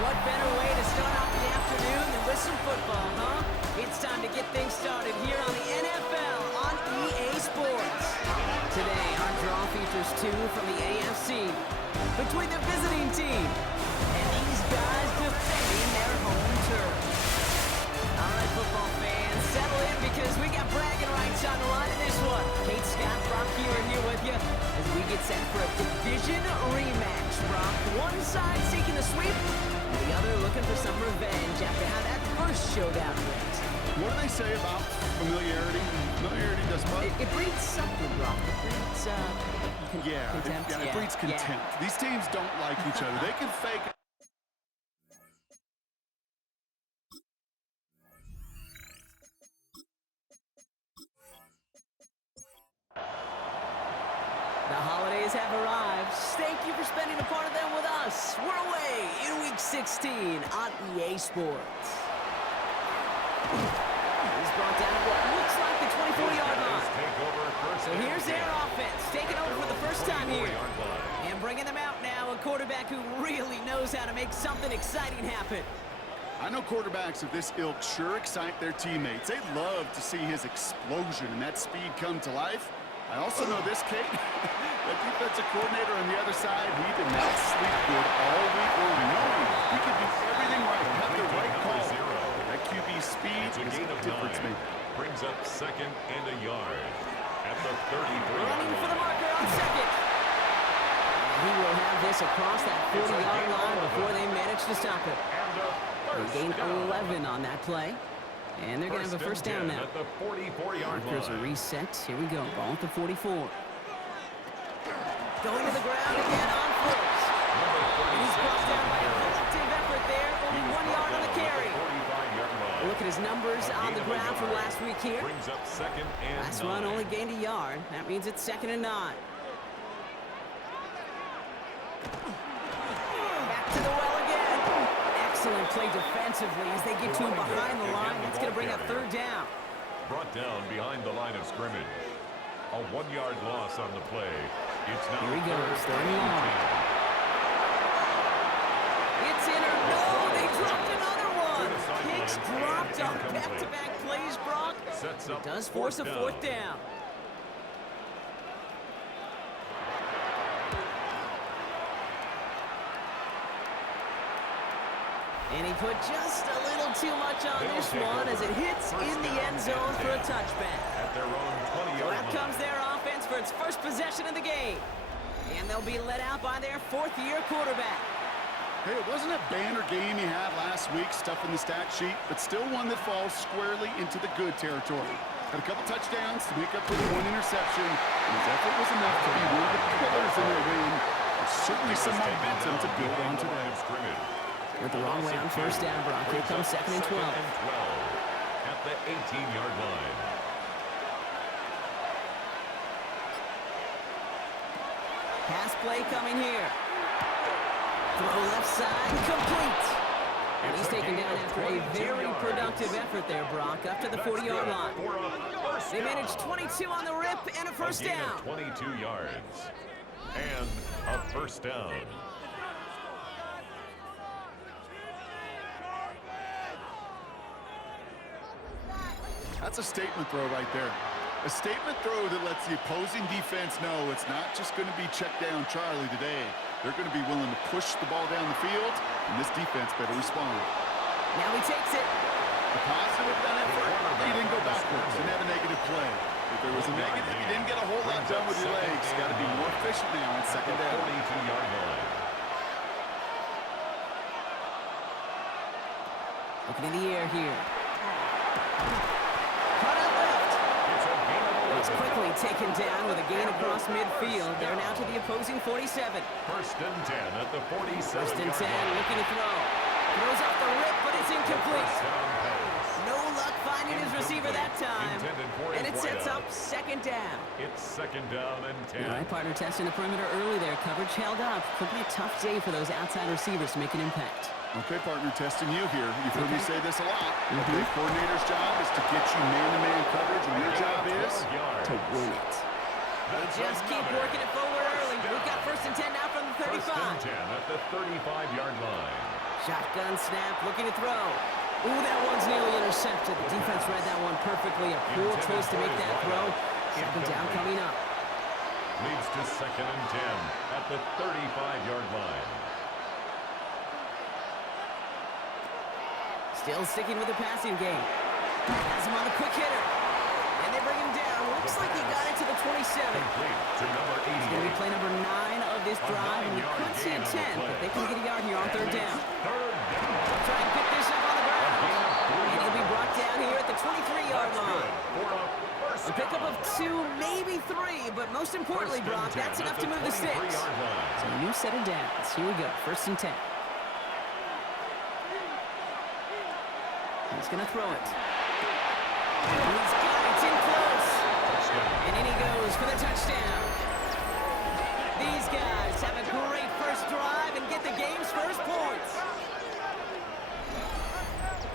What better way to start off the afternoon than with some football, huh? It's time to get things started here on the NFL on EA Sports. Today, our draw features two from the AFC between the visiting team and these guys defending their home turf. All right, football fans, settle in because we got bragging rights on the line in this one. Kate, Scott, Brock Hewer here with you as we get set for a division rematch. Brock, one side seeking the sweep, and the other looking for some revenge after how that first showdown went. What do they say about familiarity? Familiarity does what? It breeds something, Brock. It breeds contempt. It breeds contempt. Yeah. These teams don't like each other. They can fake it. The holidays have arrived. Thank you for spending a part of them with us. We're away in Week 16 on EA Sports. He's brought down at what looks like the 24-yard line. So here's their offense, taking over for the first time here. And bringing them out now, a quarterback who really knows how to make something exciting happen. I know quarterbacks of this ilk sure excite their teammates. They love to see his explosion and that speed come to life. I also know this, Kate, the defensive coordinator on the other side, he did not sleep good all week long, knowing he could do everything right, have the right call. That QB speed is a difference maker. Brings up second and a yard at the 33. Running for the marker on second. He will have this across that 40-yard line before they manage to stop it. They gained 11 on that play. And they're going to have a first down now. At the 44-yard Markers are line. reset. Here we go. Ball at the 44. Going to the ground again on first. And he's brought down by a collective effort there. Only 1 yard on the carry. Look at his numbers on the ground from last week here. Brings up second and Last run only gained a yard. That means it's 2nd and 9. Back to the well again. Excellent play defensively as they get to him behind the line. That's going to bring up 3rd down. Brought down behind the line of scrimmage. A 1-yard loss on the play. It's now Here he goes, 3rd and long. It's in or no, they dropped another one. Kicks dropped on back-to-back plays, Brock. It does force a 4th down. And he put just a little too much on this one as it hits in the end zone for a touchback. At their own 20-yard So out line. comes their offense for its first possession of the game. And they'll be let out by their 4th-year quarterback. Hey, it wasn't a banner game he had last week, stuff in the stat sheet, but still one that falls squarely into the good territory. Had a couple touchdowns to make up for the 1 interception, and his effort was enough to be one of the pillars in their win. There's certainly some momentum to build on today. With the wrong way on first down, Brock. Here comes 2nd and 12. At the 18-yard line. Pass play coming here. Throw left side, complete. And he's taken down after a very productive effort there, Brock, up to the 40-yard line. They managed 22 on the rip and a first down. 22 yards. And a first down. That's a statement throw right there. A statement throw that lets the opposing defense know it's not just going to be check down Charlie today. They're going to be willing to push the ball down the field, and this defense better respond. Now he takes it. The positive of that effort, he didn't go backwards. Didn't have a negative play. If there was a negative, you didn't get a whole lot done with your legs. Got to be more efficient now on 2nd down. 42-yard line. Looking in the air here. It's quickly taken down with a gain across midfield. They're now to the opposing 47. First and 10 at the 47. First and 10, looking to throw. Throws off the rip, but it's incomplete. No luck finding his receiver that time. And it sets up 2nd down. It's 2nd down and 10. All right, partner testing the perimeter early there. Coverage held up. Could be a tough day for those outside receivers to make an impact. Okay, partner, testing you here. You've heard me say this a lot. The big coordinator's job is to get you man-to-man coverage, and your job is to win it. They just keep working it forward early. We've got 1st and 10 now from the 35. First and 10 at the 35-yard line. Shotgun snap, looking to throw. Ooh, that one's nearly intercepted. The defense read that one perfectly. A poor choice to make that throw. Second down coming up. Leads to 2nd and 10 at the 35-yard line. Still sticking with the passing game. Has him on the quick hitter. And they bring him down. Looks like he got it to the 27. Complete to number 88. It's going to be play number 9 of this drive. And we could see a 10, but they can get a yard here on third down. Try and pick this up on the ground. And he'll be brought down here at the 23-yard line. A pickup of 2, maybe 3, but most importantly, Brock, that's enough to move the sticks. So a new set of downs. Here we go, 1st and 10. He's going to throw it. He's got it, it's in close. And in he goes for the touchdown. These guys have a great first drive and get the game's first points.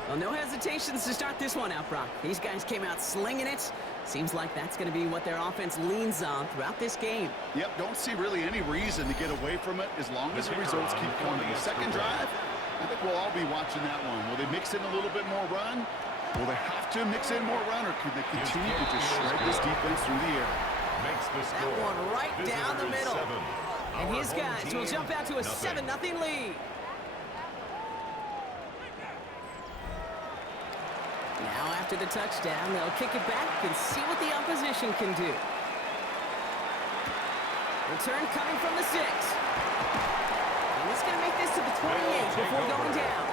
Well, no hesitations to start this one out, Brock. These guys came out slinging it. Seems like that's going to be what their offense leans on throughout this game. Yep, don't see really any reason to get away from it as long as the results keep coming. The second drive, I think we'll all be watching that one. Will they mix in a little bit more run? Will they have to mix in more run, or could they continue to just shred this defense through the air? Makes the score. That one right down the middle. And his guys will jump out to a 7-0 lead. Now after the touchdown, they'll kick it back and see what the opposition can do. Return coming from the 6. And it's going to make this to the 28 before going down.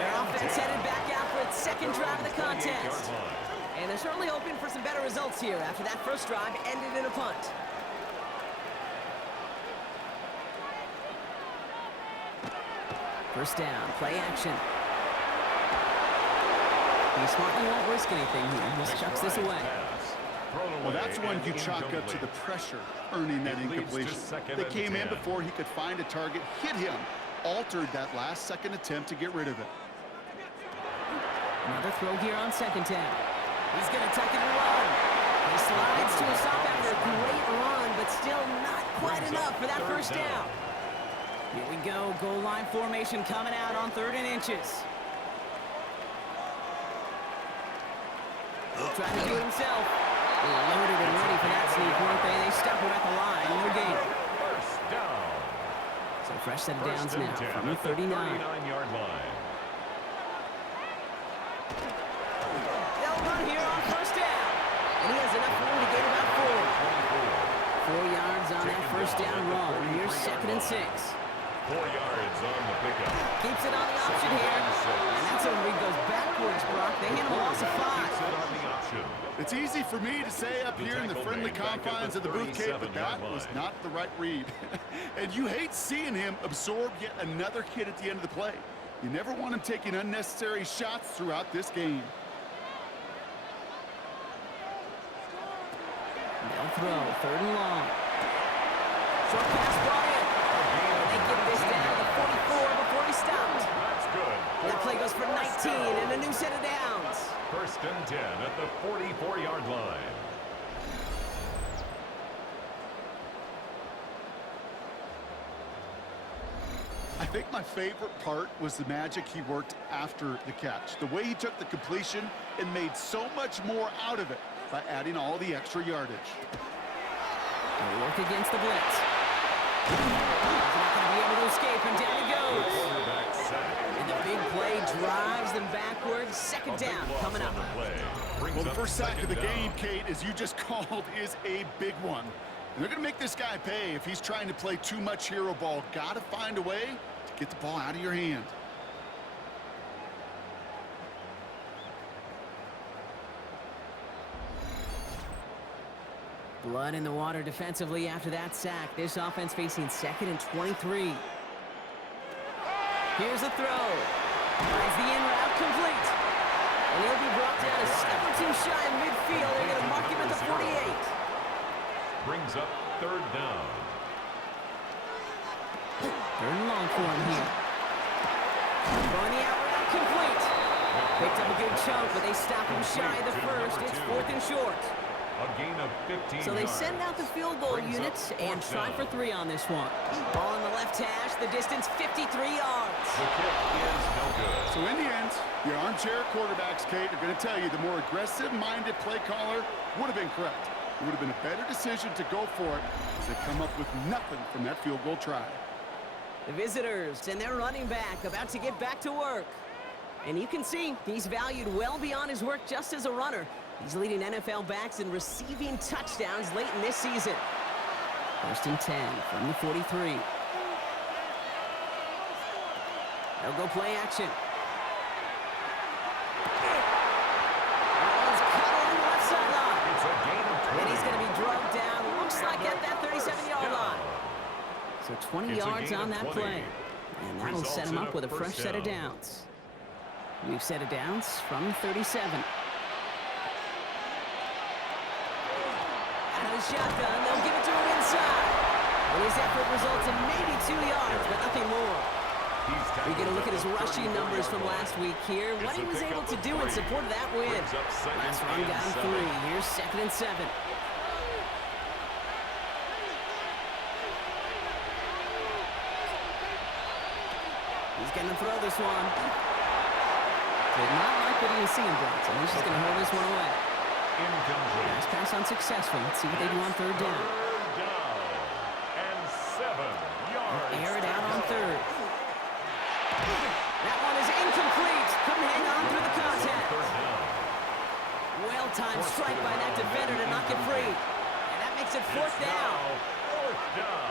Their offense headed back out for its second drive of the contest. And they're certainly hoping for some better results here after that first drive ended in a punt. First down, play action. He smartly won't risk anything here. Just chucks this away. Well, that's when you chalk up to the pressure, earning that incompletion. They came in before he could find a target, hit him, altered that last-second attempt to get rid of it. Another throw here on 2nd down. He's going to tuck it and run. He slides to a stop after a great run, but still not quite enough for that first down. Here we go, goal line formation coming out on 3rd and inches. Trying to do it himself. Loaded and ready for that sneak, weren't they? They stop him at the line. No gain. First down. So fresh set of downs now from the 39-yard line. They'll run here on first down. And he has enough room to get about 4. 4 yards on that first down run. Here's 2nd and 6. 4 yards on the pickup. Keeps it on the option here. And that's when Reed goes backwards, Brock. They hand him a loss of 5. It's easy for me to say up here in the friendly confines of the booth, Kate, but that was not the right read. And you hate seeing him absorb yet another hit at the end of the play. You never want him taking unnecessary shots throughout this game. They'll throw, 3rd and long. Short pass brought in. They get this down to the 44 before he stopped. That's good. That play goes for 19 and a new set of downs. 1st and 10 at the 44-yard line. I think my favorite part was the magic he worked after the catch. The way he took the completion and made so much more out of it by adding all the extra yardage. They work against the blitz. He's not going to be able to escape, and down he goes. And the big play drives them backwards. 2nd down coming up. Well, the first sack of the game, Kate, as you just called, is a big one. And they're going to make this guy pay if he's trying to play too much hero ball. Got to find a way to get the ball out of your hand. Blood in the water defensively after that sack. This offense facing 2nd and 23. Here's a throw. Finds the in route complete. And he'll be brought down a step or 2 shy of midfield. They're going to mark him at the 48. Brings up 3rd down. 3rd and long for him here. Throwing the out route complete. Picked up a good chunk, but they stop him shy of the first. It's 4th and short. A gain of 15 So they yards. send out the field goal units and try for 3 on this one. Ball in the left left hash, the distance 53 yards. The kick is no good. So in the end, the armchair quarterbacks, Kate, are going to tell you the more aggressive-minded play caller would have been correct. It would have been a better decision to go for it as they come up with nothing from that field goal try. The visitors and their running back about to get back to work. And you can see he's valued well beyond his work just as a runner. He's leading NFL backs in receiving touchdowns late in this season. 1st and 10 from the 43. They'll go play action. Ball's cut along the left sideline. It's a gain of 20. And he's going to be drugged down, looks like at that 37-yard line. So 20 yards on that play. And that'll set him up with a fresh set of downs. We've set of downs from 37. Out of the shotgun, they'll give it to him inside. And his effort results in maybe 2 yards, but nothing more. We get a look at his rushing numbers from last week here. What he was able to do in support of that win. Last run down 3. Here's 2nd and 7. He's going to throw this one. Did not like what he was seeing, Bronson. He's just going to hold this one away. Incomplete. Last pass unsuccessful. Let's see what they do on 3rd down. Third down and 7 yards. Air it out on 3rd. That one is incomplete. Couldn't hang on through the contact. Well-timed strike by that defender to knock it free. And that makes it 4th down. 4th down.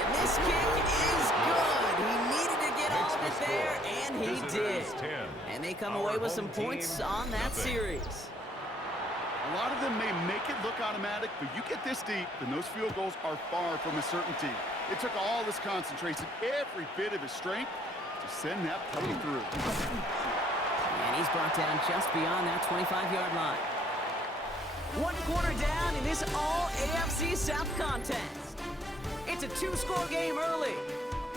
And this kick is good. He needed to get all of it there, and he did. And they come away with some points on that series. A lot of them may make it look automatic, but you get this deep, and those field goals are far from a certainty. It took all this concentration, every bit of his strength, to send that puppy through. And he's brought down just beyond that 25-yard line. 1 quarter down in this all-AFC South contest. It's a 2-score game early.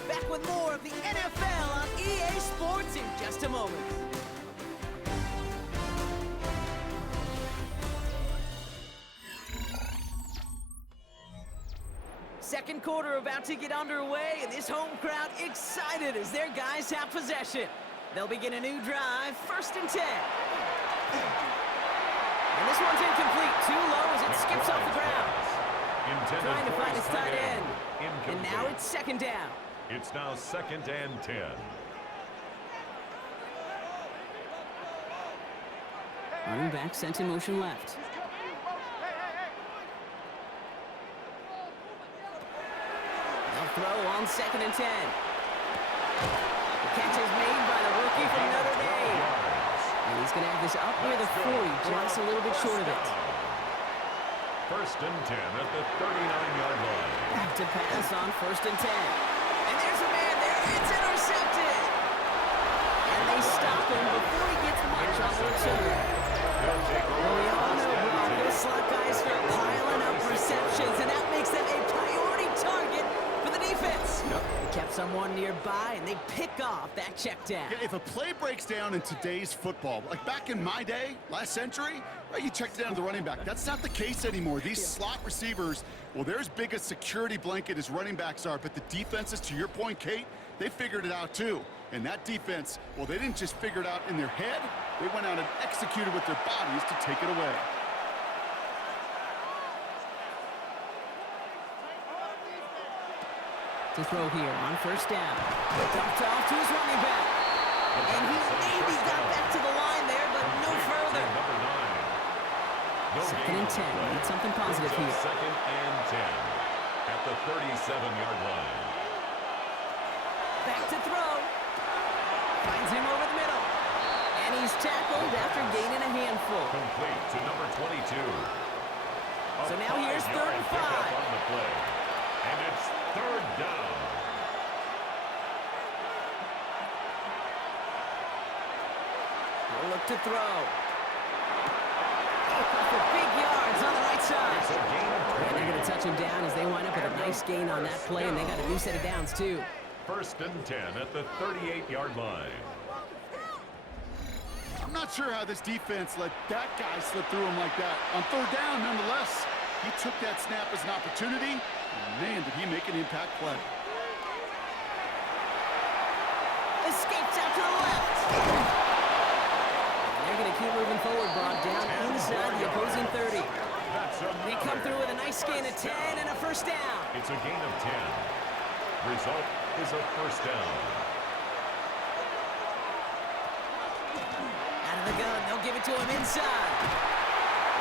Back with more of the NFL on EA Sports in just a moment. Second quarter about to get underway, and this home crowd excited as their guys have possession. They'll begin a new drive, 1st and 10. And this one's incomplete, too low as it skips off the ground. Trying to find his tight end. And now it's 2nd down. It's now 2nd and 10. Running back sent in motion left. They'll throw on 2nd and 10. The catch is made by the rookie from Notre Dame. And he's going to have this up near the 40, just a little bit short of it. 1st and 10 at the 39-yard line. Back to pass on 1st and 10. And there's a man there. It's intercepted. And they stop him before he gets much on the return. Well, we all know Broncos slot guys start piling up receptions, and that makes them a priority target for the defense. They kept someone nearby, and they pick off that check down. Yeah, if a play breaks down in today's football, like back in my day, last century, right, you checked down the running back. That's not the case anymore. These slot receivers, well, they're as big a security blanket as running backs are, but the defenses, to your point, Kate, they figured it out too. And that defense, well, they didn't just figure it out in their head. They went out and executed with their bodies to take it away. To throw here on 1st down. Dumped off to his running back. And he maybe got back to the line there, but no further. Number 9. 2nd and 10. Need something positive here. 2nd and 10 at the 37-yard line. Back to throw. Finds him over the middle. And he's tackled after gaining a handful. Complete to number 22. So now here's 3rd and 5. On the play. And it's 3rd down. We'll look to throw. For big yards on the right side. And they're going to touch him down as they wind up with a nice gain on that play, and they got a new set of downs, too. 1st and 10 at the 38-yard line. I'm not sure how this defense let that guy slip through him like that. On 3rd down, nonetheless. He took that snap as an opportunity, and man, did he make an impact play. Escapes out to the left. They're going to keep moving forward, Brock, down inside the opposing 30. They come through with a nice gain of 10 and a first down. It's a gain of 10. Result is a first down. Out of the gun, they'll give it to him inside.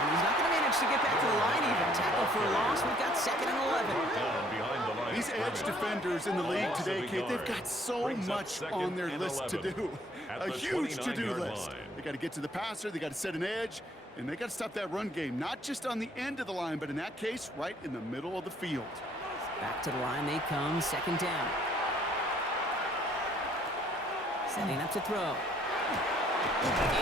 And he's not going to manage to get back to the line even. Tackle for a loss. We've got 2nd and 11. Down behind the line. These edge defenders in the league today, Kate, they've got so much on their list to do. A huge to-do list. They got to get to the passer, they got to set an edge, and they got to stop that run game, not just on the end of the line, but in that case, right in the middle of the field. Back to the line they come, 2nd down. Setting up to throw.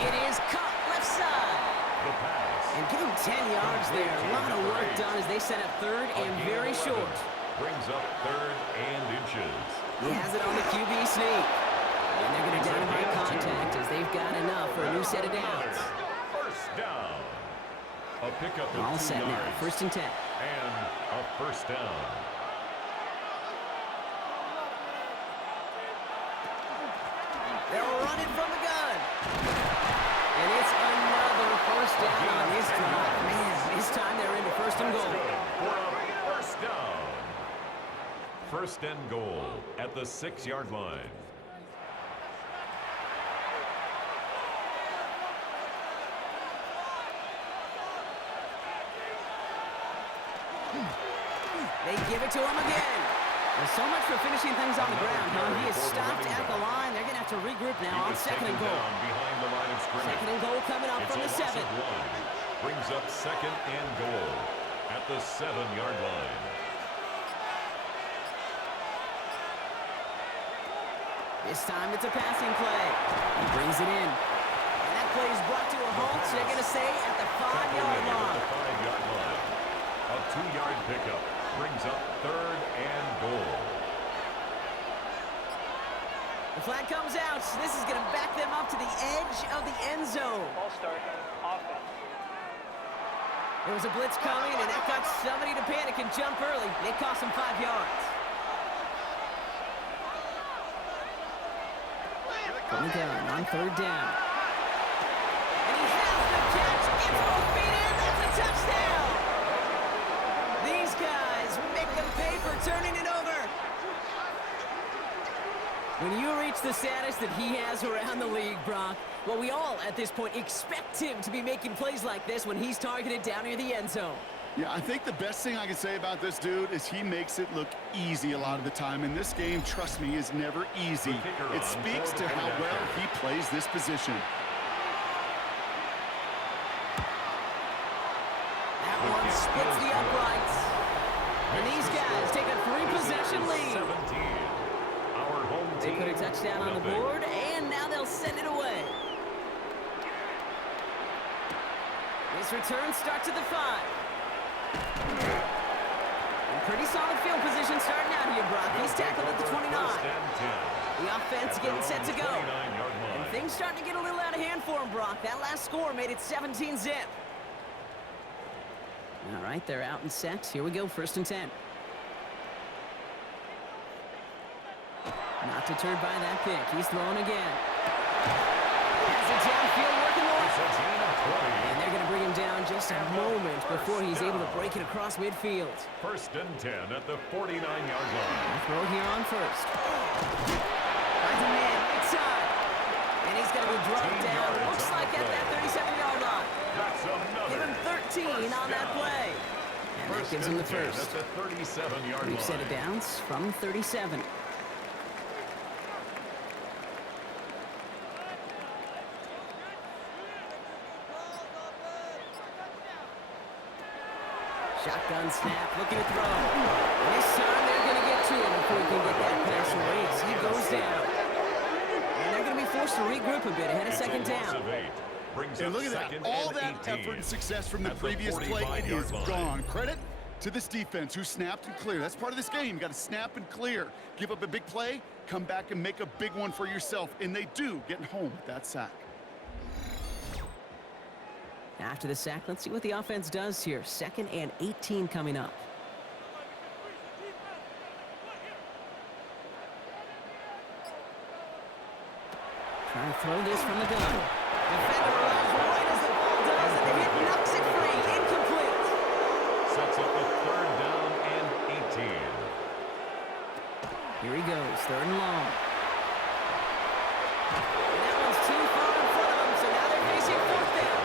It is caught left side. The pass. And give him 10 yards there. A lot of work done as they set up 3rd and very short. Brings up 3rd and inches. He has it on the QB sneak. And they're going to dynamite contact as they've got enough for a new set of downs. First down. A pickup of All 2 set now, yards. 1st and 10. And a first down. They'll run it from the gun. And it's another first down on this drive. Man, this time they're into 1st and goal. For a first down. 1st and goal at the 6-yard line. They give it to him again. There's so much for finishing things on the ground, huh? He is stopped at the line. They're going to have to regroup now on 2nd and goal. Behind the line of scrimmage. 2nd and goal coming up from the 7. Brings up 2nd and goal at the 7-yard line. This time it's a passing play. He brings it in. And that play is brought to a halt. They're going to say at the 5-yard line. At the 5-yard line. A 2-yard pickup brings up 3rd and goal. The flag comes out. This is going to back them up to the edge of the end zone. Ball start, offense. There was a blitz coming, and that got somebody to panic and jump early. It cost them 5 yards. From the gun on 3rd down. And he has the catch. Gets both feet in. That's a touchdown. These guys make them pay for turning it over. When you reach the status that he has around the league, Brock, well, we all at this point expect him to be making plays like this when he's targeted down near the end zone. Yeah, I think the best thing I can say about this dude is he makes it look easy a lot of the time. And this game, trust me, is never easy. It speaks to how well he plays this position. That one splits the uprights. And these guys take a 3-possession lead. 17. Our home They team. put a touchdown on the board, and now they'll send it away. This return starts at the 5. And pretty solid field position starting out here, Brock. He's tackled at the 29. The offense getting set to go. And things starting to get a little out of hand for him, Brock. That last score made it 17-zip. All right, they're out and set. Here we go, 1st and 10. Not deterred by that pick. He's throwing again. Has it downfield working well. And they're going to bring him down just a moment before he's able to break it across midfield. 1st and 10 at the 49-yard line. Throw here on 1st. Finds a man inside. And he's going to be dropped down. Looks like at that 37-yard line. That's Give him another 13 on that play. And that gives him the 1st. At the 37-yard line. We've set it downs from 37. Shotgun snap, looking to throw. And this time they're going to get to him before he can get that pass away as he goes down. And they're going to be forced to regroup a bit ahead of 2nd down. And look at that. All that effort and success from the previous play, it is gone. Credit to this defense who snapped and cleared. That's part of this game. You got to snap and clear. Give up a big play, come back and make a big one for yourself. And they do, getting home with that sack. After the sack, let's see what the offense does here. 2nd and 18 coming up. Trying to throw this from the gun. Defender arrives right as the ball does, and the hit knocks it free. Incomplete. Sets up a 3rd down and 18. Here he goes, 3rd and long. And that one's too far in front of him, so now they're facing 4th down.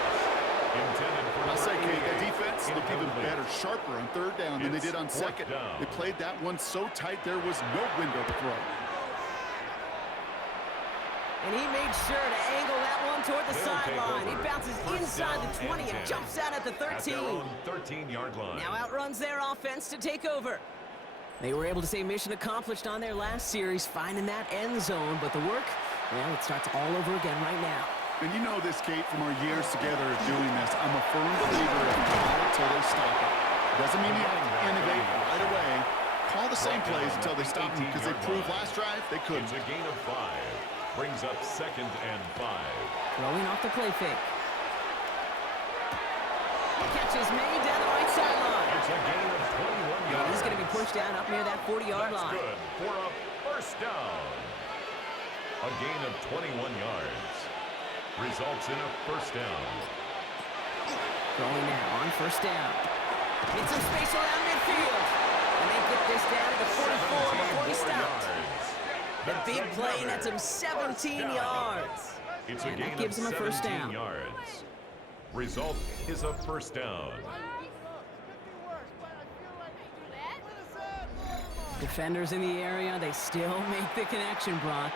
Intended for I'll say, Kate, that the defense looked even better, sharper on 3rd down than they did on 2nd. down. They played that one so tight there was no window to throw. And he made sure to angle that one toward the They'll take sideline. He over. bounces 1st inside down the 20 and 10. jumps out at the 13. At their own 13-yard line. Now outruns their offense to take over. They were able to say mission accomplished on their last series, finding that end zone. But the work, well, it starts all over again right now. And you know this, Kate, from our years together of doing this. I'm a firm believer of call it till they stop it. Doesn't mean you have to innovate right away. Call the same plays until they stop them, because they proved last drive they couldn't. It's a gain of 5. Brings up 2nd and 5. Throwing off the play fake. Catch is made down the right sideline. It's a gain of 21 yards. And he's going to be pushed down up near that 40-yard line. That's good for a 1st down. A gain of 21 yards. Results in a 1st down. Throwing now on 1st down. Get some space around midfield. And they get this down to the 44 before he stops. The big play nets him 17 yards. It's a And gain that gives him a 1st 17 down. yards. Result is a 1st down. Defenders in the area, they still make the connection, Brock.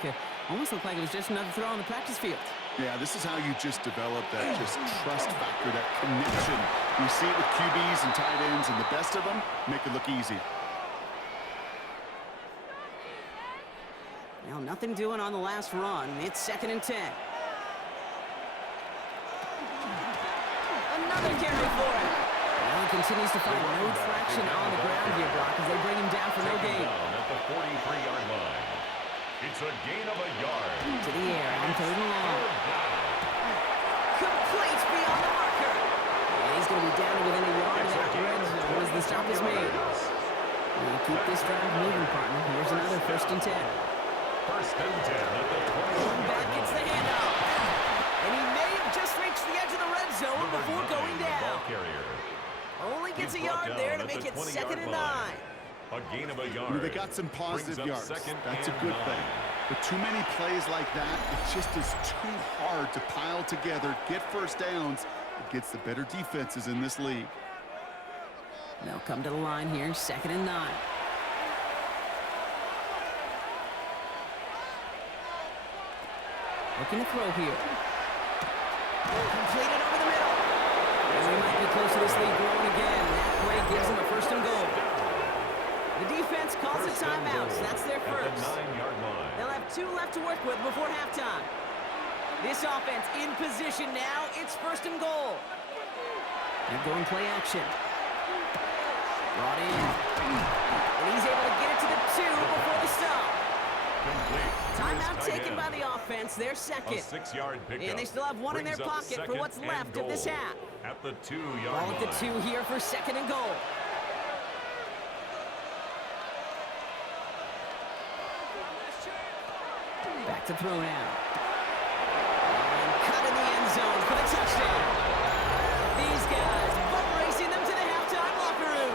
Almost looked like it was just another throw on the practice field. Yeah, this is how you just develop that just trust factor, that connection. You see it with QBs and tight ends, and the best of them make it look easy. Well, nothing doing on the last run. It's 2nd and 10. Another carry for him. Well, he continues to find no traction on the ground here, Brock, as they bring him down for no gain. Down at the 43-yard line. It's a gain of a yard. To the air on 3rd and long. Complete beyond the marker. And he's going to be down to within a yard of that red zone as the stop is made. And keep this drive moving, partner. Here's another 1st and 10. 1st and 10 at the 21-yard Back line. gets the handoff. And he may have just reached the edge of the red zone before going down. Only gets a yard there to make it 2nd and 9. A gain of a I yard. mean, they got some positive Brings up yards. 2nd That's a and good 9. thing. But too many plays like that, it just is too hard to pile together, get 1st downs. It gets the better defenses in this league. They'll come to the line here, 2nd and 9. Looking to throw here. Completed over the middle. And we might be close to this lead growing again. That play gives them a 1st and goal. The defense calls a timeout, so that's their At the first. 9-yard line. They'll have 2 left to work with before halftime. This offense in position now. It's 1st and goal. They're going play action. Brought in. And he's able to get it to the 2 before the stop. Complete. Timeout Tight taken end. by the offense. They're A 2nd. 6-yard pickup. And they still have 1 in their Brings up pocket for 2nd what's and left of this goal. half. At the 2-yard Ball line. at the 2 here for 2nd and goal. Back to throw now. And cut in the end zone for the touchdown. These guys butt racing them to the halftime locker room.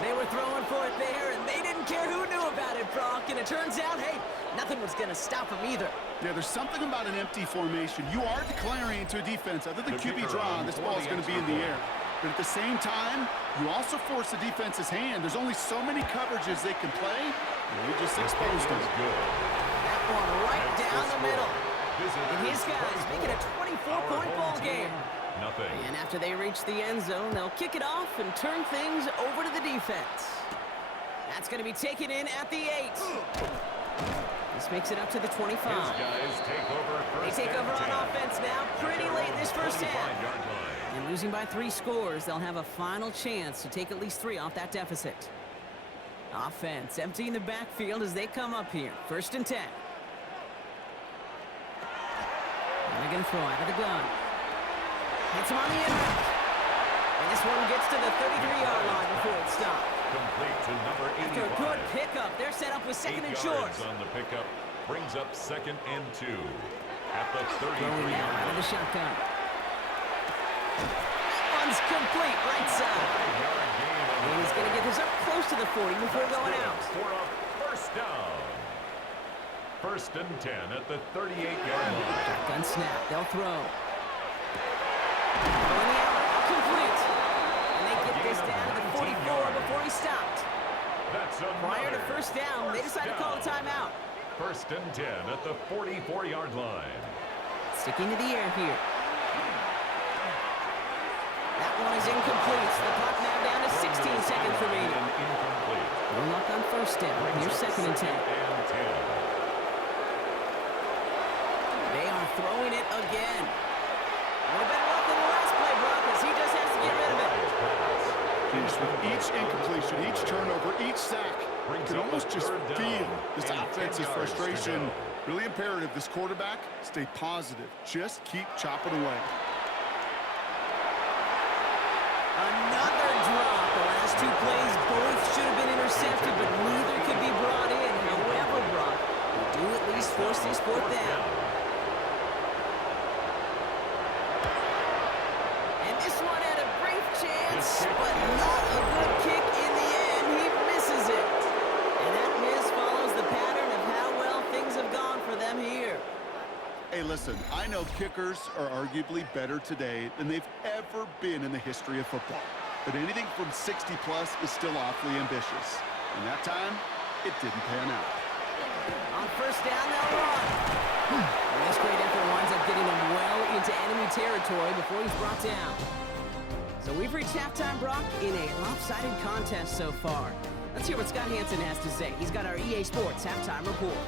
They were throwing for it there, and they didn't care who knew about it, Brock. And it turns out, hey, nothing was going to stop them either. Yeah, there's something about an empty formation. You are declaring to a defense, other than QB draw, this ball's going to be in the air. But at the same time, you also force the defense's hand. There's only so many coverages they can play. And they just exposed them. That one right down the middle. And his guys make it a 24-point ball game. Nothing. And after they reach the end zone, they'll kick it off and turn things over to the defense. That's going to be taken in at the 8. This makes it up to the 25. His guys take over They first take and over on 10. offense now pretty late in this first half. 25-yard line. And losing by 3 scores, they'll have a final chance to take at least 3 off that deficit. Offense emptying the backfield as they come up here. 1st and 10. they're going to throw out of the gun. Hits him on the end. And this one gets to the 33-yard line before it stopped. Complete to number 85. After a good pickup, they're set up with second 8 and short. yards on the pickup. Brings up 2nd and 2. At the Throwing 33-yard now out of line. the shotgun. One's complete, right side. And he's going to get this up close to the 40 before going out. For a first down. 1st and 10 at the 38-yard line. Shotgun snap. They'll throw. Throwing the out, complete. And they get this down to the 44 before he stopped. That's Prior to first down, they decided to call a timeout. 1st and 10 at the 44-yard line. Sticking to the air here. That one is incomplete. The clock now down to 16 seconds remaining. Incomplete. No luck on first down. Here's 2nd and 10. They are throwing it again. A little better luck than the last play, Brock, as he just has to get rid of it. With each incompletion, each turnover, each sack, you can almost just feel this offense's frustration. Really imperative, this quarterback, stay positive. Just keep chopping away. Another drop. The last two plays both should have been intercepted, but neither could be brought in. However, Brock, they do at least force this 4th down. And this one had a brief chance, but not a good kick in the end. He misses it. And that miss follows the pattern of how well things have gone for them here. Hey, listen, I know kickers are arguably better today than they've ever been in the history of football. But anything from 60-plus is still awfully ambitious. And that time, it didn't pan out. On first down, they'll run. And this great effort winds up getting him well into enemy territory before he's brought down. So we've reached halftime, Brock, in a lopsided contest so far. Let's hear what Scott Hansen has to say. He's got our EA Sports halftime report.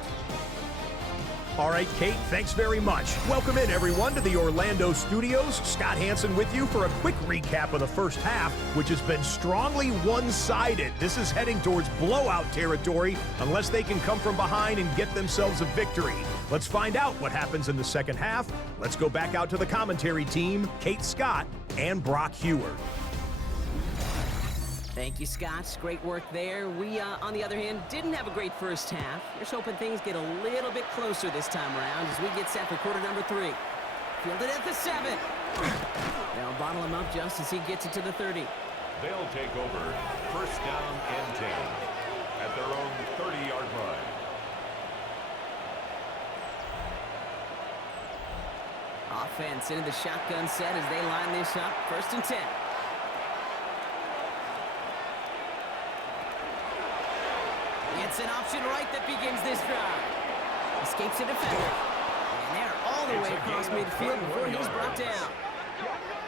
All right, Kate, thanks very much. Welcome in, everyone, to the Orlando studios. Scott Hansen with you for a quick recap of the first half, which has been strongly one-sided. This is heading towards blowout territory unless they can come from behind and get themselves a victory. Let's find out what happens in the second half. Let's go back out to the commentary team, Kate Scott and Brock Hewer. Thank you, Scott. Great work there. We, on the other hand, didn't have a great first half. Here's hoping things get a little bit closer this time around as we get set for quarter number 3. Fielded at the 7. They'll bottle him up just as he gets it to the 30. They'll take over 1st down and 10 at their own 30-yard line. Offense into the shotgun set as they line this up. 1st and 10. It's an option right that begins this drive. Escapes a defender. And they're all the way across midfield before he's brought down.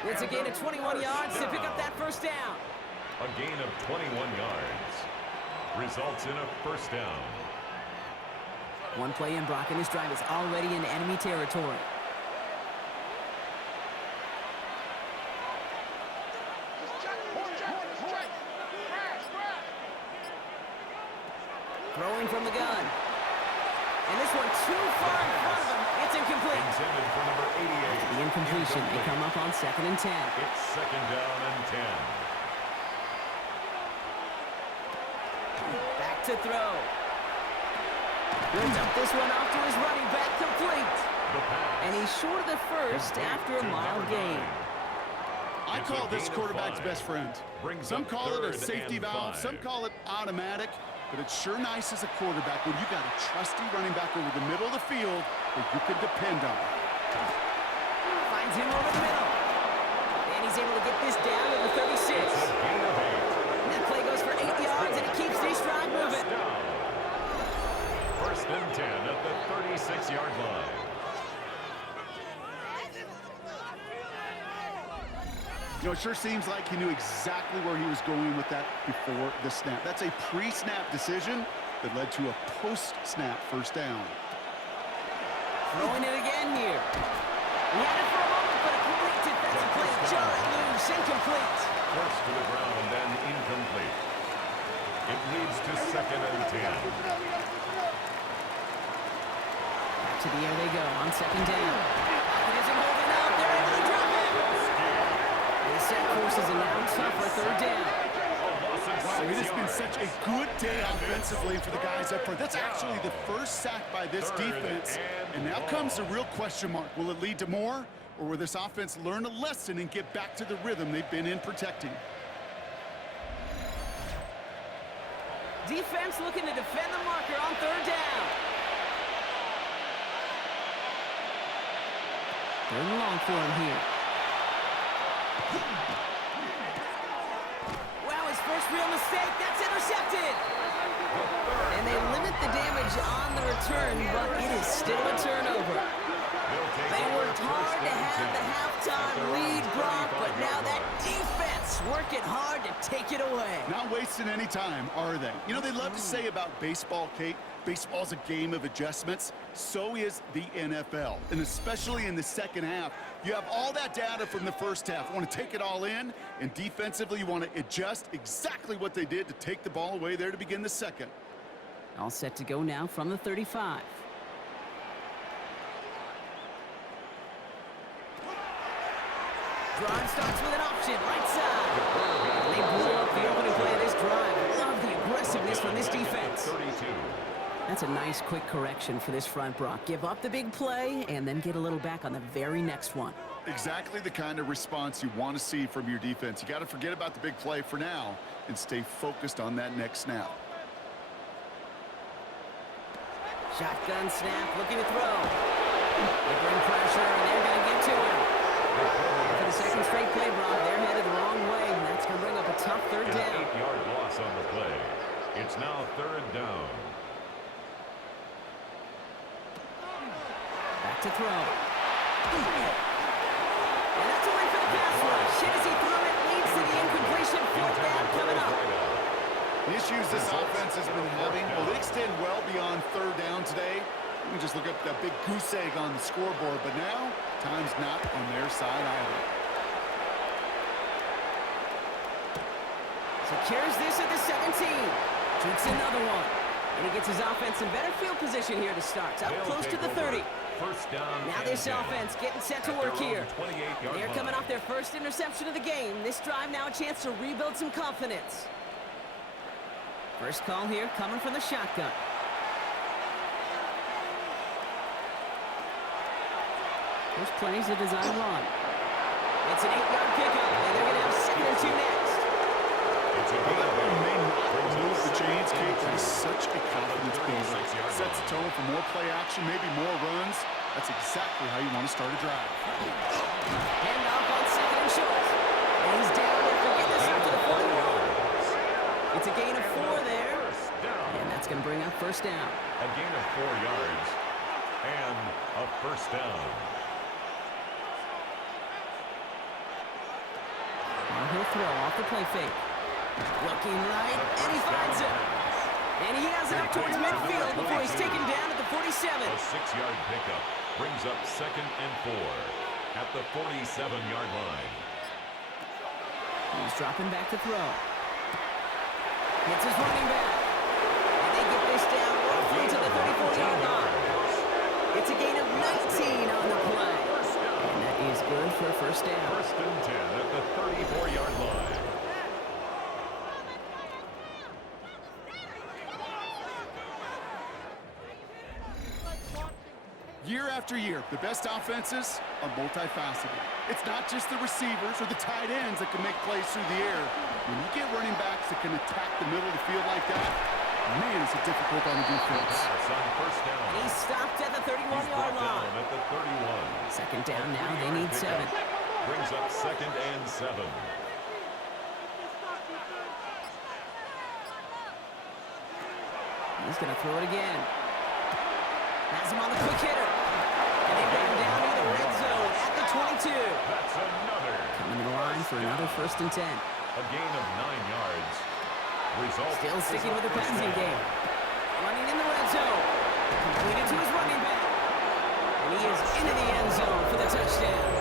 It's a gain of 21 yards to pick up that first down. A gain of 21 yards. Results in a 1st down. One play in, Brock, and this drive is already in enemy territory. Throwing from the gun. And this one too far in front of him. It's incomplete. Intended for number 88. The incompletion. They come up on 2nd and 10. It's 2nd down and 10. Back to throw. He'll dump this one off to his running back, complete. And he's short of the first after a mild gain. I call this quarterback's best friend. Some call it a safety valve, some call it automatic, but it's sure nice as a quarterback when you got a trusty running back over the middle of the field that you can depend on. Finds him over the middle. And he's able to get this down to the 36. That play goes for 8 yards, and it keeps this drive moving. 1st and 10 at the 36-yard line. You know, it sure seems like he knew exactly where he was going with that before the snap. That's a pre-snap decision that led to a post-snap first down. Throwing it again here. He had it for a moment, but a complete defensive play. Jarred loose, incomplete. Close to the ground and incomplete. It leads to 2nd and 10. Back to the air they go on 2nd down. set forces a now tougher third down. Wow, it has been such a good day offensively for the guys up front. That's actually the first sack by this defense. And now comes the real question mark. Will it lead to more, or will this offense learn a lesson and get back to the rhythm they've been in protecting? Defense looking to defend the marker on third down. Third and long for him here. Wow, his first real mistake. That's intercepted. And they limit the damage on the return, but it is still a turnover. They worked hard to have the halftime lead, Brock, but now that defense working hard to take it away. Not wasting any time, are they? You know, they love to say about baseball, Kate, baseball's a game of adjustments. So is the NFL, and especially in the second half. You have all that data from the first half. You want to take it all in, and defensively you want to adjust exactly what they did to take the ball away there to begin the second. All set to go now from the 35. Drive starts with an option, right side. They blew up the opening play of this drive. Love the aggressiveness from this defense. That's a nice quick correction for this front, Brock. Give up the big play and then get a little back on the very next one. Exactly the kind of response you want to see from your defense. You got to forget about the big play for now and stay focused on that next snap. Shotgun snap, looking to throw. They bring pressure, and they're going to get to him. For the second straight play, Brock, they're headed the wrong way, and that's going to bring up a tough third down. An 8-yard loss on the play. It's now third down. Back to throw. And that's a win for the pass rush. Hit as he threw it, leads to the incompletion. Fourth down coming up. The issues this offense has been having, well, they extend well beyond third down today. You can just look up that big goose egg on the scoreboard, but now, time's not on their side either. Secures this at the 17. Shoots another one. And he gets his offense in better field position here to start. Up close to the 30. First down. Now this offense getting set to work here. They're coming off their first interception of the game. This drive now a chance to rebuild some confidence. First call here coming from the shotgun. There's plays a design run. It's an 8-yard pickup, and they're going to have 2nd and 2 next. Well, that one may not move the chains, Kate. That is such a confidence builder. Sets the tone for more play action, maybe more runs. That's exactly how you want to start a drive. Hand off on 2nd and short. And he's down there for getting this up to the 41. It's a gain of 4 there. And that's going to bring up first down. A gain of 4 yards and a first down. Now he'll throw off the play fake. Looking right, and he finds it. And he has it up towards midfield before he's taken down at the 47. A 6-yard pickup brings up 2nd and 4 at the 47-yard line. He's dropping back to throw. Hits his running back. And they get this down roughly to the 34-yard line. It's a gain of 19 on the play. And that is good for a first down. First and 10 at the 34-yard line. Year after year, the best offenses are multifaceted. It's not just the receivers or the tight ends that can make plays through the air. When you get running backs that can attack the middle of the field like that, man, is it difficult on the defense. On first down. And he's stopped at the 31-yard line. At the 31. Second down now, they need 7. Brings up 2nd and 7. He's going to throw it again. Has him on the quick hitter. And they bring him down to the red zone at the 22. That's another. Coming to the line for another first and 10. A gain of 9 yards. Result Still sticking with the passing game. Running in the red zone. Completed to his running back. And he is into the end zone for the touchdown.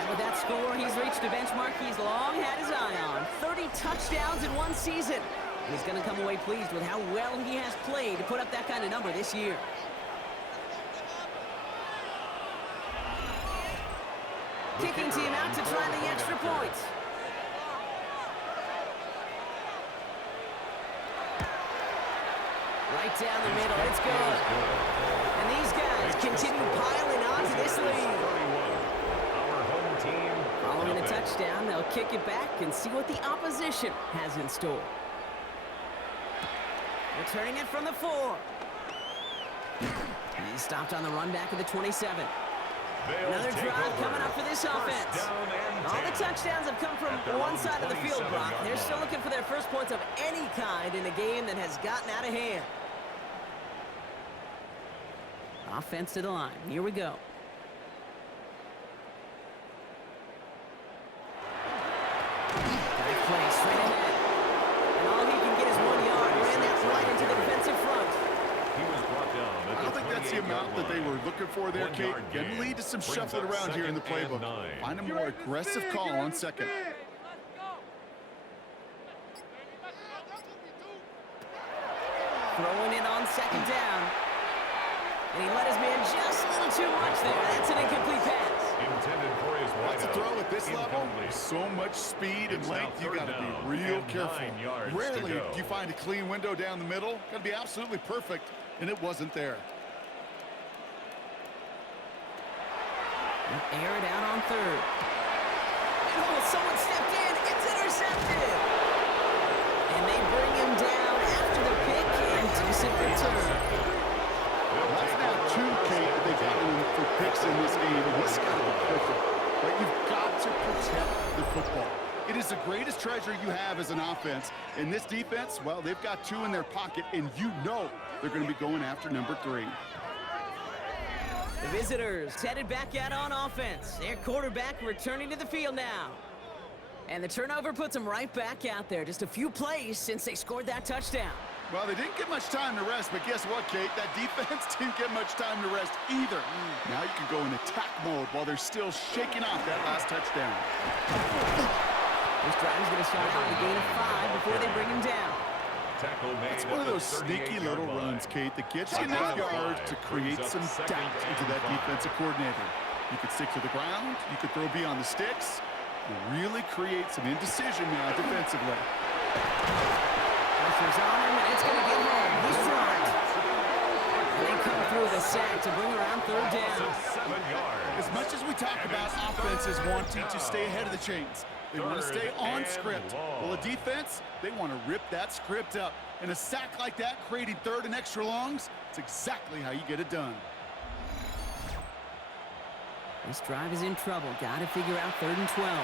And with that score, he's reached a benchmark he's long had his eye on. 30 touchdowns in one season. And he's going to come away pleased with how well he has played to put up that kind of number this year. Kicking team out to try the extra point. Right down the middle, it's good. And these guys continue piling on to this lead. Our home team. Following a touchdown, they'll kick it back and see what the opposition has in store. Returning it from the 4. He's stopped on the run back of the 27. Another drive coming up for this offense. All the touchdowns have come from one side of the field, Brock. They're still looking for their first points of any kind in a game that has gotten out of hand. Offense to the line. Here we go. Nice play straight ahead. And all he can get is 1 yard. Ran that right into the defensive front. He was brought down. I don't think that's the amount that they were looking for there, Kate. Can lead to some shuffling around here in the playbook. Find a more aggressive call on second. Throwing it on second down. And he let his man just a little too much there. That's an incomplete pass. Intended for his That's a throw at this level. So much speed and length, you got to be real careful. Rarely do you find a clean window down the middle. Got to be absolutely perfect, and it wasn't there. Air it out on third. And someone stepped in. It's intercepted. And they bring him down after the pick and decent return. That's now 2, Kate, that they've gotten for picks in this game. And this got to be perfect. Right? You've got to protect the football. It is the greatest treasure you have as an offense. In this defense, well, they've got 2 in their pocket, and you know they're going to be going after number 3. The visitors headed back out on offense. Their quarterback returning to the field now. And the turnover puts them right back out there. Just a few plays since they scored that touchdown. Well, they didn't get much time to rest, but guess what, Kate? That defense didn't get much time to rest either. Now you can go in attack mode while they're still shaking off that last touchdown. This drive is going to start out with a gain of 5 before they bring him down. It's one of those sneaky little runs, Kate, that gets you enough yards to create some doubt into that defensive coordinator. You could stick to the ground, you could throw beyond the sticks, and really create some indecision now defensively. Pressure's on him, and it's going to get home. He's dropped. And they come through the sack to bring around third down. As much as we talk about offenses wanting to stay ahead of the chains, they want to stay on script. Well, the defense, they want to rip that script up. And a sack like that, creating third and extra longs, it's exactly how you get it done. This drive is in trouble. Got to figure out 3rd and 12.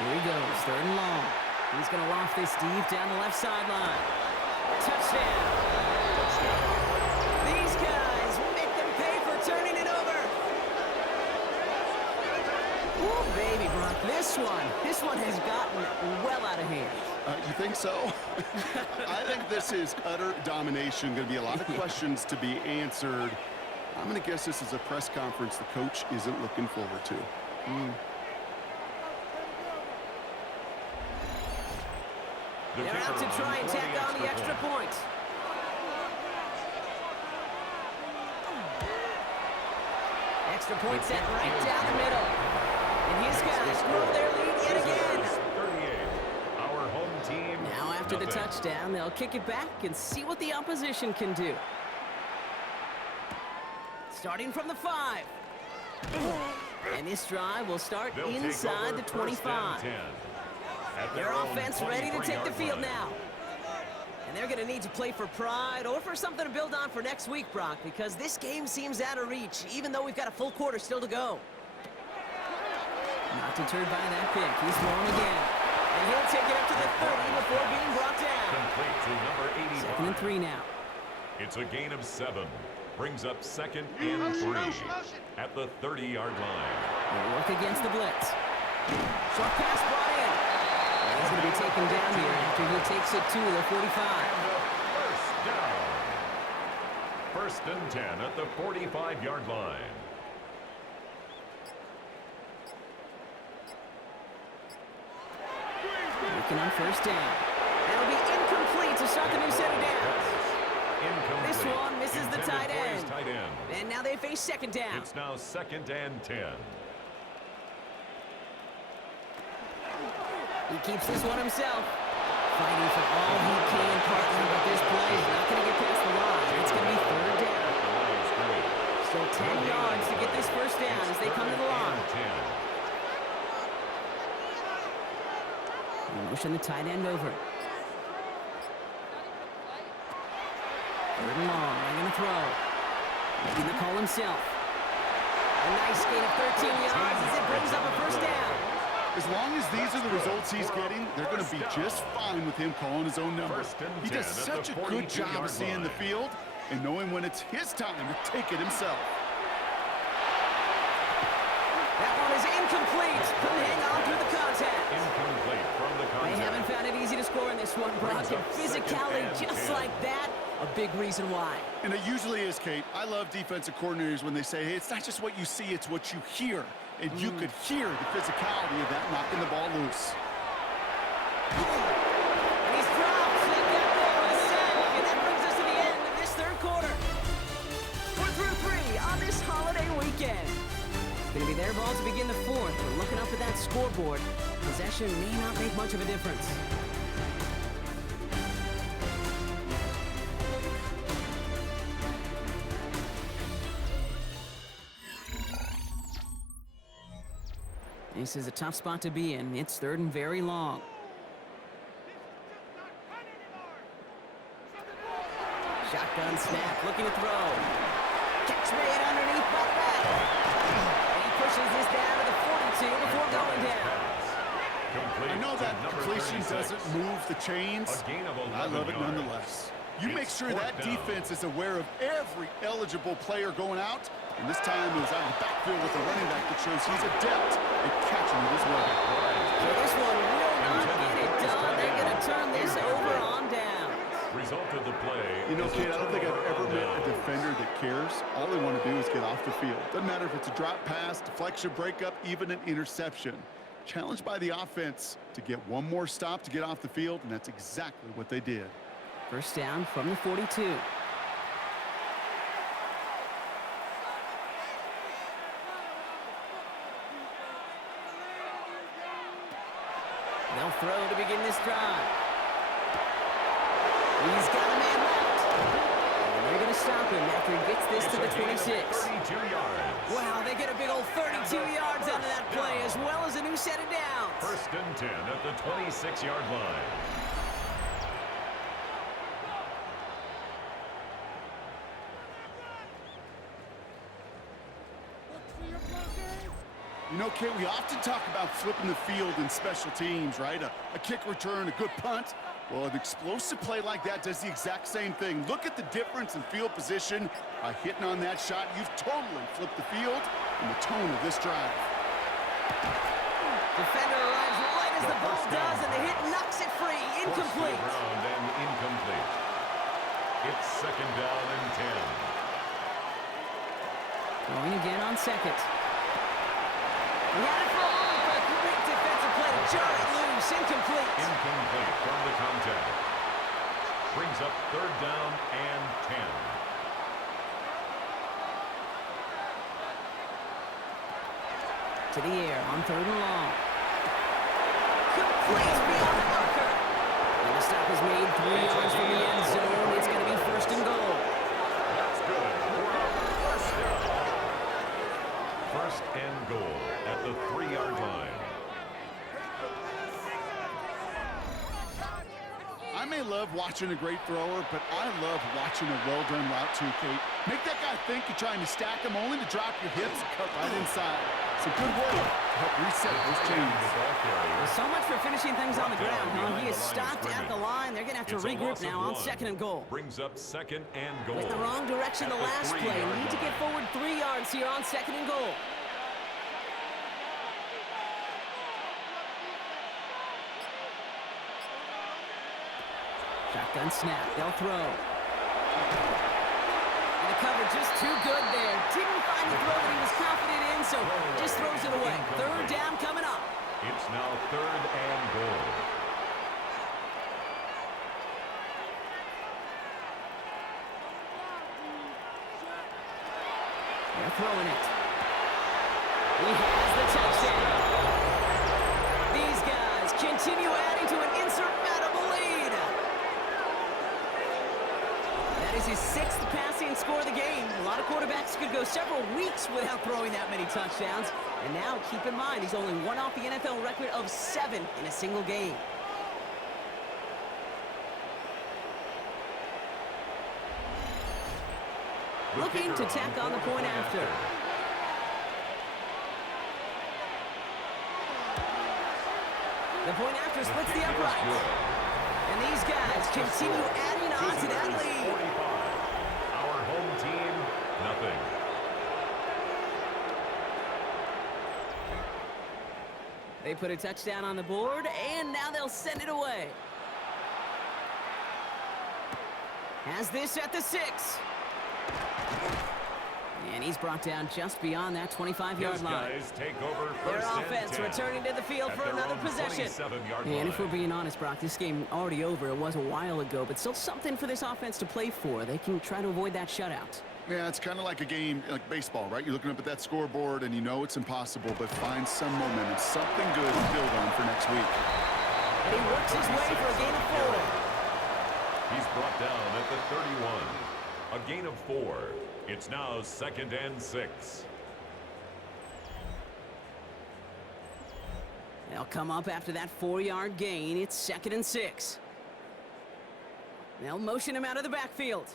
Here he goes, 3rd and long. He's going to loft this deep down the left sideline. Touchdown. These guys make them pay for turning it over. Ooh, baby, Brock, this one has gotten well out of hand. You think so? I think this is utter domination. Going to be a lot of questions to be answered. I'm going to guess this is a press conference the coach isn't looking forward to. They're out to try and tack on the extra point. Extra point set right down the middle. And his guys grow their lead yet again. Our home team. Now after the touchdown, they'll kick it back and see what the opposition can do. Starting from the 5. And this drive will start inside the 25. Their offense ready to take the field now. And they're going to need to play for pride or for something to build on for next week, Brock, because this game seems out of reach, even though we've got a full quarter still to go. Not deterred by that pick. He's throwing again. And he'll take it up to the 30 before being brought down. Complete to number 85. 2nd and 3 now. It's a gain of 7. Brings up 2nd and 3 at the 30-yard line. They work against the blitz. Short pass brought in. He's going to be taken down here after he takes it to the 45. First down. 1st and 10 at the 45-yard line. Looking on 1st down. That'll be incomplete to to start the new set of downs. Incomplete. This one misses the Intended tight for his end. tight end. And now they face second down. It's now 2nd and 10. He keeps this one himself. Fighting for all he can, partner, but this play is not going to get past the line. It's going to be third down. Still 10 yards to get this first down as they come to the line. Motion the tight end over. Third and long. They're going to throw. Making the call himself. A nice gain of 13 yards as it brings up a first down. As long as these are the results he's getting, they're going to be just fine with him calling his own number. He does such a good job of seeing the field and knowing when it's his time to take it himself. That one is incomplete. Couldn't hang on through the contact. Incomplete from the contact. They haven't found it easy to score in this one, Brock. And physicality just like that, a big reason why. And it usually is, Kate. I love defensive coordinators when they say, hey, it's not just what you see, it's what you hear. And you could hear the physicality of that knocking the ball loose. And he's dropped. They got there with a sack. And that brings us to the end of this third quarter. We're through 3 on this holiday weekend. It's going to be their ball to begin the fourth. But looking up at that scoreboard, possession may not make much of a difference. This is a tough spot to be in. It's third and very long. Shotgun snap, looking to throw. Catch made underneath by Rat. And he pushes this down to the 42 before going down. I know that completion doesn't move the chains. I love it nonetheless. You make sure that defense is aware of every eligible player going out. And this time it was out of the backfield with a running back that shows he's adept at catching it as well. So this one will not get it done. They're going to turn this over on down. Result of the play. You know, Kate, I don't think I've ever met a defender that cares. All they want to do is get off the field. Doesn't matter if it's a drop pass, deflection, breakup, even an interception. Challenged by the offense to get one more stop to get off the field, and that's exactly what they did. First down from the 42. They'll throw to begin this drive. He's got a man left. And they're going to stop him after he gets this to the 26. 32 yards. Wow, they get a big old 32 yards out of that play, as well as a new set of downs. First and 10 at the 26-yard line. You know, Kate, we often talk about flipping the field in special teams, right? A kick return, a good punt. Well, an explosive play like that does the exact same thing. Look at the difference in field position. By hitting on that shot, you've totally flipped the field and the tone of this drive. Defender arrives right as the ball does, and the hit knocks it free. Incomplete. And incomplete. It's 2nd down and 10. Going again on second. He had it for a moment, but a great defensive play to jar it loose. Incomplete. Incomplete from the contact. Brings up 3rd down and 10. To the air on 3rd and long. Complete beyond the marker. And the stop is made 3 yards from the end zone. It's going to be 1st and goal. That's good. First down. 1st and goal at the 3-yard line. I may love watching a great thrower, but I love watching a well-done route too, Kate. Make that guy think you're trying to stack him only to drop your hips and cut right inside. Some good work to help reset those chains. Well, so much for finishing things on the ground, huh? He is stopped at the line. They're going to have to regroup now on 2nd and goal. Brings up 2nd and goal. Went the wrong direction the last play. Need to get forward 3 yards here on 2nd and goal. Shotgun snap. They'll throw. And the coverage just too good there. Didn't find the throw that he was confident in, so just throws it away. 3rd down coming up. It's now 3rd and goal. They're throwing it. He has the touchdown. These guys continue adding to an insurmountable lead. That is his 6th passing score of the game. A lot of quarterbacks could go several weeks without throwing that many touchdowns. And now, keep in mind, he's only one off the NFL record of 7 in a single game. Looking to tack on the point after. The point after splits the upright. And these guys continue adding on to that lead. Our home team, nothing. They put a touchdown on the board, and now they'll send it away. Has this at the 6. And he's brought down just beyond that 25-yard line. Take over Their offense returning to the field for another possession. And if we're being honest, Brock, this game already over. It was a while ago, but still something for this offense to play for. They can try to avoid that shutout. Yeah, it's kind of like a game, like baseball, right? You're looking up at that scoreboard, and you know it's impossible, but find some momentum, something good to build on for next week. And he works his way for a gain of 4. He's brought down at the 31. A gain of 4. It's now 2nd and 6. They'll come up after that 4-yard gain. It's 2nd and 6. They'll motion him out of the backfield.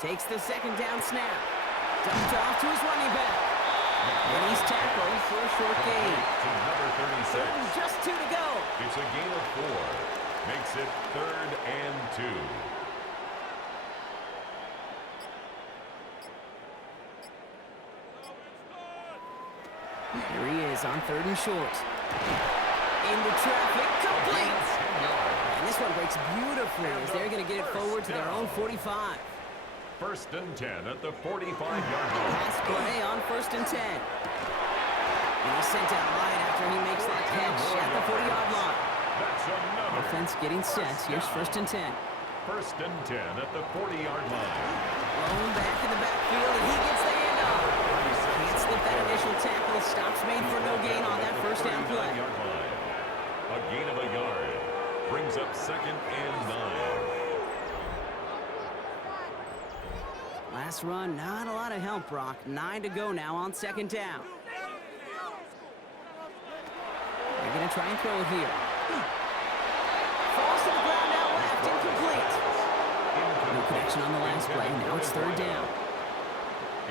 Takes the 2nd down snap. Dumped off to his running back. And he's tackled for a short gain. To number 36. 3rd and just 2 to go. It's a gain of 4. Makes it 3rd and 2. Here he is on 3rd and short. Into traffic, complete. And this one breaks beautifully as they're going to get it forward to their own 45. 1st and 10 at the 45-yard line. Pass play on 1st and 10. And he's sent out right after he makes that catch at the 40-yard line. That's another. Offense getting set. Here's 1st and 10. 1st and 10 at the 40-yard line. Thrown back in the backfield, and he gets the handoff. Can't slip that initial tackle. Stops made for no gain on that 1st down play. A gain of a yard. Brings up 2nd and 9. Last run, not a lot of help, Brock. 9 to go now on 2nd down. They're going to try and throw it here. Falls to the ground out left, incomplete. No connection on the last play. Now it's 3rd down.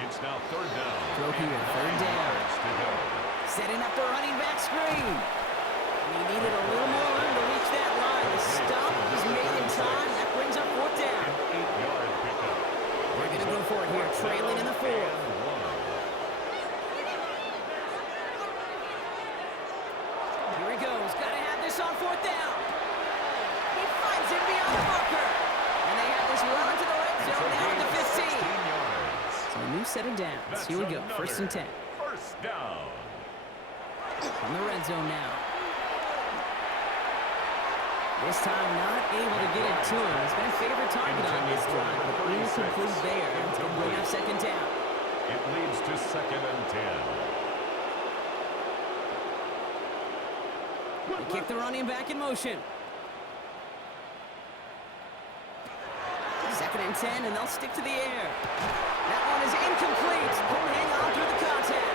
It's now 3rd down. Throw here, 3rd down. Setting up the running back screen. He needed a little more room to reach that line. The stop is made in time. That brings up 4th down. 8-yard pickup. We're going to go for it here, trailing in the 4th. Here he goes. Got to have this on 4th down. He finds him beyond the marker. And they have this run to the red zone now at the 15. So a new set of downs. Here we go, 1st and 10. 1st down. From the red zone now. This time not able to get it to him. He's been a favorite target on this drive, but incomplete there. It's going to bring up 2nd down. It leads to 2nd and 10. They kick the running back in motion. 2nd and 10, and they'll stick to the air. That one is incomplete. Couldn't hang on through the contact.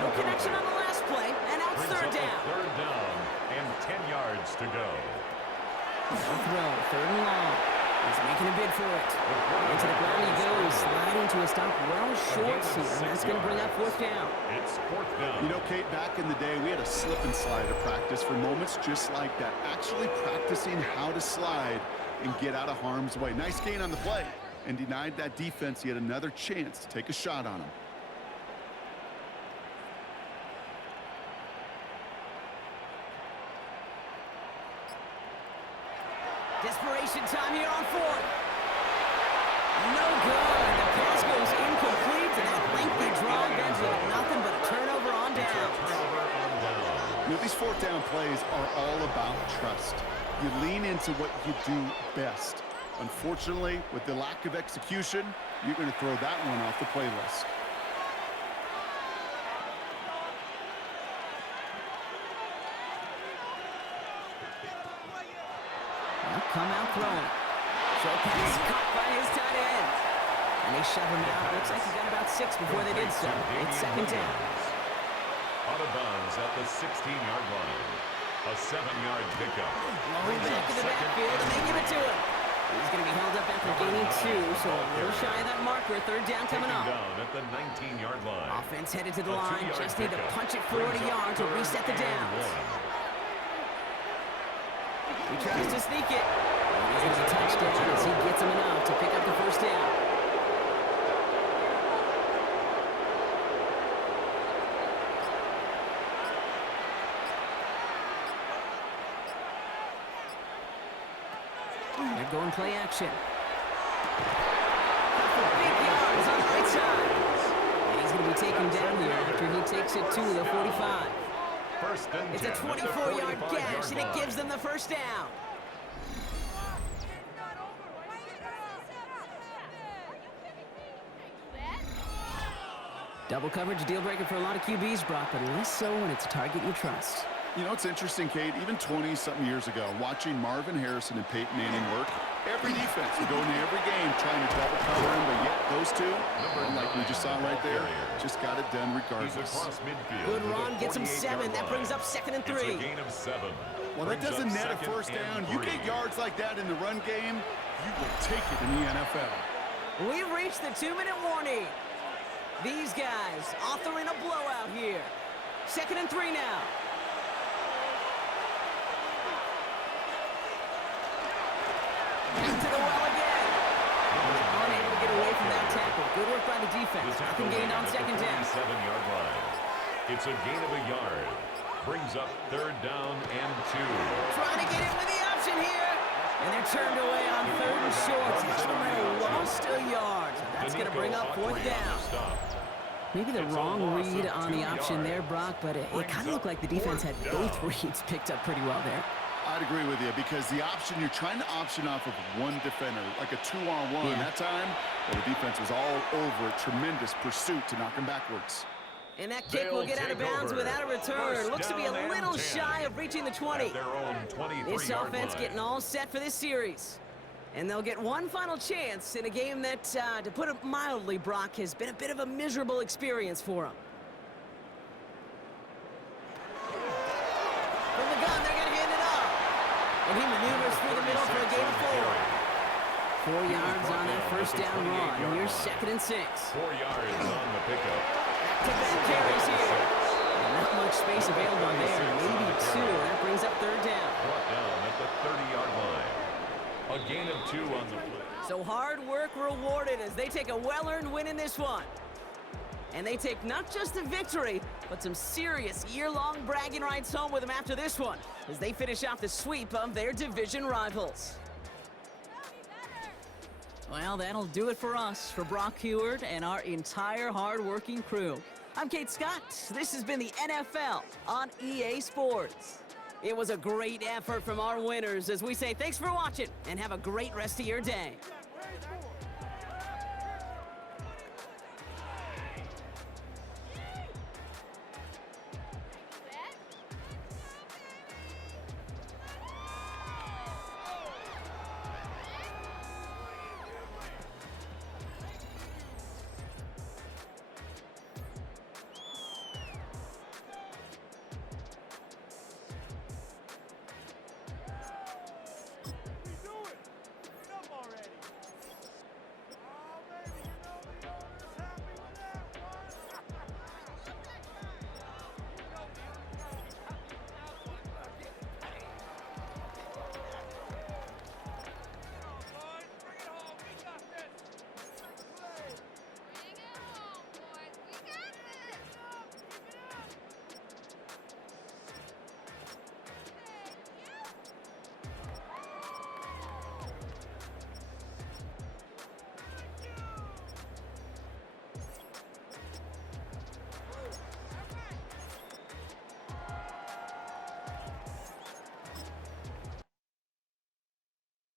No connection on the last play, and now it's 3rd down. 3rd down and 10 yards to go. No throw, 3rd and long. He's making a bid for it. Into the ground he goes, sliding to a stop well short here. That's going to bring up 4th down. It's 4th down. You know, Kate, back in the day, we had a slip and slide to practice for moments just like that. Actually practicing how to slide and get out of harm's way. Nice gain on the play. And denied that defense yet another chance to take a shot on him. Desperation time here on 4th. No good. The pass goes incomplete, and that lengthy drive ends with nothing but a turnover on downs. You know, these 4th down plays are all about trust. You lean into what you do best. Unfortunately, with the lack of execution, you're going to throw that one off the playlist. Come out throwing. Short pass caught by his tight end. And they shove him out. Looks like he got about 6 before they did so. It's second down. Out of bounds at the 16-yard line. A 7-yard pickup. Long back in the backfield, and they give it to him. He's going to be held up after gaining 2, so a little shy of that marker. Third down coming up. Down at the 19-yard line. Offense headed to the line. Just need to punch it 40 yards to reset the downs. He tries to sneak it. He's going to be touchdown as he gets him enough to pick up the first down. They're going play action. For big yards on the right side. And he's going to be taken down here after he takes it to the 45. It's a 24-yard gash, and it gives them the first down. Double coverage, deal breaker for a lot of QBs, Brock, but less so when it's a target you trust. You know, it's interesting, Kate, even 20-something years ago, watching Marvin Harrison and Peyton Manning work, every defense would go into every game trying to double cover him, but yet those two, like we just saw right there, just got it done regardless. Good run, gets him 7. That brings up 2nd and 3. It's a gain of 7. Well, that doesn't net a first down. You get yards like that in the run game, you will take it in the NFL. We've reached the 2-minute warning. These guys authoring a blowout here. 2nd and 3 now. Into the well again. Unable to get away from that tackle. Good work by the defense. Nothing gained on 2nd down. 7-yard line. It's a gain of a yard. Brings up 3rd down and 2. Trying to get in with the option here. And they're turned away on 3rd and short. They lost a yard. So that's going to bring up 4th down. Maybe the wrong read on the option there, Brock, but it kind of looked like the defense had both reads picked up pretty well there. I'd agree with you because the option, you're trying to option off of one defender, like a 2-on-1. Yeah. That time, well, the defense was all over it. Tremendous pursuit to knock him backwards. And that kick will get out of bounds without a return. Looks to be a little shy of reaching the 20. This offense getting all set for this series. And they'll get one final chance in a game that, to put it mildly, Brock, has been a bit of a miserable experience for them. From the gun, they're going to hand it off. And he maneuvers through the middle for a gain of 4. 4 yards on that first down run. Here's 2nd and 6. 4 yards on the pickup. Back-to-back carries here. And not much space available there. Maybe 2. That brings up 3rd down. Brought down at the 30-yard line. A gain of 2 on the play. So hard work rewarded as they take a well-earned win in this one. And they take not just a victory, but some serious year-long bragging rights home with them after this one, as they finish off the sweep of their division rivals. Well, that'll do it for us, for Brock Heward and our entire hard-working crew. I'm Kate Scott. This has been the NFL on EA Sports. It was a great effort from our winners as we say thanks for watching and have a great rest of your day.